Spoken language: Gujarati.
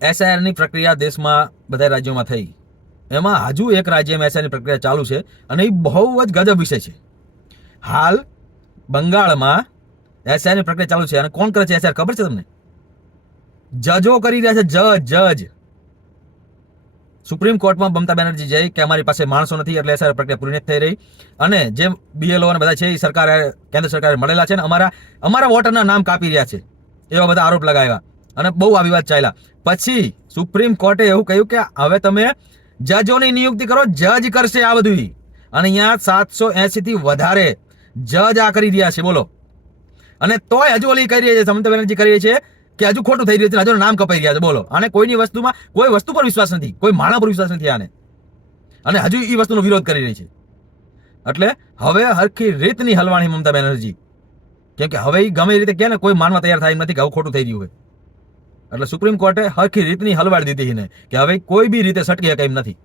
એસઆઈઆરની પ્રક્રિયા દેશમાં બધા રાજ્યોમાં થઈ, એમાં હજુ એક રાજ્યમાં એસઆઈઆરની પ્રક્રિયા ચાલુ છે અને એ બહુ જ ગજબ વિષય છે. હાલ બંગાળમાં એસઆઈઆરની પ્રક્રિયા ચાલુ છે અને કોણ કરે છે એસઆઈઆર ખબર છે તમને? જજો કરી રહ્યા છે. જજ સુપ્રીમ કોર્ટમાં મમતા બેનર્જી જઈ કે અમારી પાસે માણસો નથી એટલે એસઆઈઆર પ્રક્રિયા પૂરી નથી થઈ રહી, અને જે બીએલઓ અને બધા છે એ સરકારે, કેન્દ્ર સરકારે મળેલા છે ને અમારા વોટરના નામ કાપી રહ્યા છે, એવા બધા આરોપ લગાવ્યા અને બહુ આ વિવાદ ચાલ્યા. પછી સુપ્રીમ કોર્ટે એવું કહ્યું કે હવે તમે જજોની નિયુક્તિ કરો, જજ કરશે આ બધું. અને અહીંયા 780 થી વધારે જજ આ કરી રહ્યા છે, બોલો. અને તોય હજુ ઓલી કરી રહી છે, મમતા બેનર્જી કરી રહી છે કે હજુ ખોટું થઈ રહ્યું છે, હજુ નામ કપાઈ રહ્યા છે, બોલો. અને કોઈની વસ્તુમાં, કોઈ વસ્તુ પર વિશ્વાસ નથી, કોઈ માણા પર વિશ્વાસ નથી આને, અને હજુ એ વસ્તુનો વિરોધ કરી રહી છે. એટલે હવે હરખી રીતની હલવાણી મમતા બેનર્જી, કેમ કે હવે એ ગમે રીતે કે ને કોઈ માનવા તૈયાર થાય એમ નથી કે હવે ખોટું થઈ રહ્યું હોય. એટલે સુપ્રીમ કોર્ટે હરખી રીતની હલવાડી દીધી ને કે હવે કોઈ બી રીતે સટકી શકે એમ નથી.